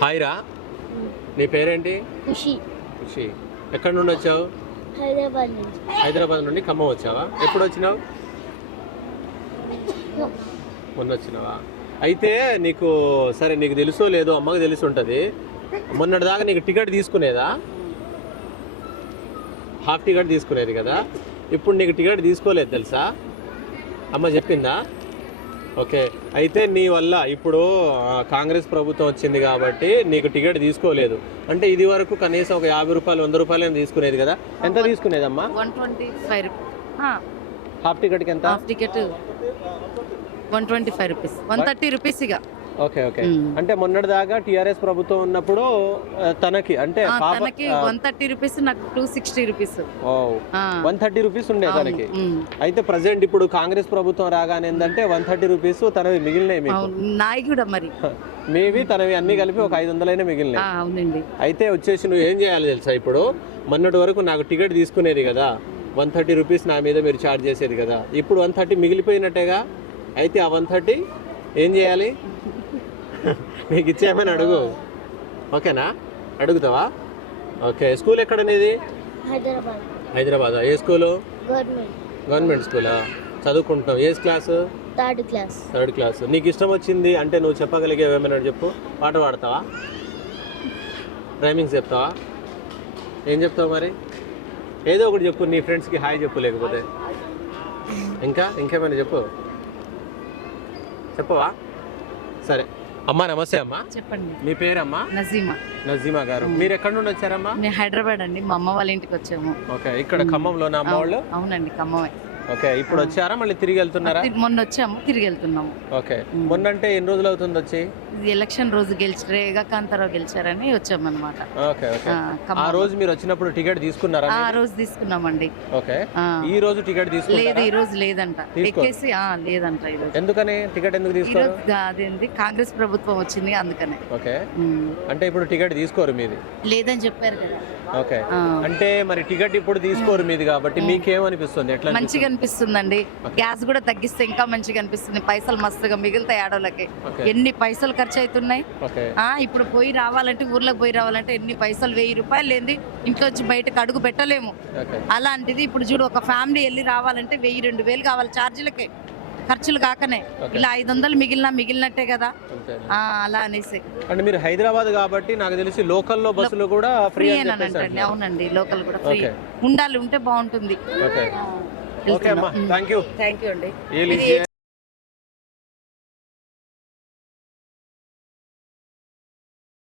Hi రా నీ పేరేంటి? ఖుషి. ఖుషి. ఎక్కడి నుండి వచ్చావు? హైదరాబాద్ నుంచి. హైదరాబాద్ నుండి ఖమ్మం వచ్చావా? ఎప్పుడు వచ్చినావు? మొన్న. వచ్చినావా? అయితే నీకు సరే నీకు తెలుసో లేదో అమ్మకి తెలిసి ఉంటుంది. మొన్నటి దాకా నీకు టికెట్ తీసుకునేదా? హాఫ్ టికెట్ తీసుకునేది కదా. ఇప్పుడు నీకు టికెట్ తీసుకోలేదు తెలుసా? అమ్మ చెప్పిందా? ఓకే. అయితే నీ వల్ల ఇప్పుడు కాంగ్రెస్ ప్రభుత్వం వచ్చింది కాబట్టి నీకు టికెట్ తీసుకోలేదు. అంటే ఇది వరకు కనీసం ఒక యాభై రూపాయలు వంద రూపాయలు తీసుకునేది కదా? ఎంత తీసుకునేదమ్మా? వన్ ట్వంటీ ఫైవ్ హాఫ్ టికెట్కి ఎంత? Half ticket. One twenty five rupees. One thirty rupees ఇక. Okay okay. అంటే మొన్నటి దాకా టిఆర్ఎస్ ప్రభుత్వం ఉన్నప్పుడు తనకి అంటే తనకి వన్ థర్టీ రూపీస్ నాకు two sixty rupees. One thirty rupees ఉండే తనకి. అయితే ప్రజెంట్ ఇప్పుడు కాంగ్రెస్ ప్రభుత్వం రాగానే ఏంటంటే వన్ థర్టీ రూపీస్ తనవి మిగిలినాయి మీకు. నాయి కూడా మరి. మేబీ తనవి అన్ని కలిపి ఒక ఐదు వందలైనా మిగిలినాయి అవునండి. అయితే వచ్చేసి నువ్వు ఏం చేయాలి తెలుసా ఇప్పుడు? మొన్నటి వరకు నాకు టికెట్ తీసుకునేది కదా. వన్ థర్టీ రూపీస్ నా మీద మీరు ఛార్జ్ చేసేది కదా. ఇప్పుడు వన్ థర్టీ మిగిలిపోయినట్టేగా? అయితే ఆ వన్ థర్టీ ఏం చేయాలి? నీకు ఇచ్చేయమని అడుగు. ఓకేనా? అడుగుతావా? ఓకే స్కూల్ ఎక్కడనేది? హైదరాబాద్. హైదరాబాద్? ఏ స్కూలు? గవర్నమెంట్. గవర్నమెంట్ స్కూలా? చదువుకుంటున్నావు. ఏ class? Third class. Third class. నీకు ఇష్టం వచ్చింది అంటే నువ్వు చెప్పగలిగేవి ఏమైనా చెప్పు. పాట పాడతావా? రైమింగ్స్ చెప్తావా? ఏం చెప్తావు మరి? ఏదో ఒకటి చెప్పు నీ ఫ్రెండ్స్కి హాయ్ చెప్పు లేకపోతే. ఇంకా? ఇంకేమైనా చెప్పు? చెప్పవా? సరే. అమ్మా నమస్తే అమ్మా. చెప్పండి. మీ పేరమ్మా? నజీమా. నజీమా గారు. మీరు ఎక్కడి నుండి వచ్చారమ్మా? నేను హైదరాబాద్ అండి. మా అమ్మ వాళ్ళ ఇంటికి వచ్చాము. ఓకే ఇక్కడ ఖమ్మంలో నా అమ్మ వాళ్ళు? అవునండి ఖమ్మమే. ఓకే ఇప్పుడు వచ్చారా? మళ్ళీ తిరిగి వెళ్తున్నారా? మొన్న వచ్చాము తిరిగి వెళ్తున్నాము. ఓకే. మొన్నంటే ఎన్ని రోజులు అవుతుంది వచ్చి? ఎలక్షన్ రోజు గెలిచి రేగా కాంతారావు గెలిచారని వచ్చాము అనమాట ఓకే ఓకే. ఆ రోజు మీరు వచ్చినప్పుడు టికెట్ తీసుకున్నారా ఆ రోజు తీసుకున్నామండి. ఓకే. ఈ రోజు టికెట్ లేదు తీసుకున్నారా ఈ రోజు లేదంట. ఎక్కేసి ఆ, లేదంట ఈ రోజు. ఎందుకని? టికెట్ ఎందుకు తీసుకోరు? అదేంది? కాంగ్రెస్ ప్రభుత్వం వచ్చింది అందుకనే. ఓకే. అంటే ఇప్పుడు టికెట్ తీసుకోరు మీది? లేదని చెప్పారు కదా. ఓకే. అంటే మరి టికెట్ ఇప్పుడు తీసుకోరు మీది కాబట్టి మీకేమనిపిస్తుంది? ఎట్లా మంచిగా అనిపిస్తుందండి. గ్యాస్ కూడా తగ్గిస్తే ఇంకా మంచిగా అనిపిస్తుంది. పైసలు మస్తుగా మిగులుతాయి ఆడోళ్ళకి ఎన్ని పైసలు ఖర్చు అవుతున్నాయి ఇప్పుడు పోయి రావాలంటే ఊర్లోకి పోయి రావాలంటే ఎన్ని పైసలు వెయ్యి రూపాయలు లేని ఇంట్లో వచ్చి బయటకు అడుగు పెట్టలేము. అలాంటిది ఇప్పుడు చూడు ఒక ఫ్యామిలీ వెళ్ళి రావాలంటే వెయ్యి రెండు వేలు కావాలి ఛార్జీలకే ఖర్చులు కాకనే. ఇలా ఐదు వందలు మిగిలిన మిగిలినట్టే కదా. అలా అనేసి. అంటే మీరు హైదరాబాద్ కాబట్టి నాకు తెలిసి లోకల్లో బస్సులు కూడా ఫ్రీ అని అంటండి. అవునండి లోకల్ కూడా ఫ్రీ. ఉండాలి ఉంటే బాగుంటుంది. థ్యాంక్ యూ థ్యాంక్ యూ అండి.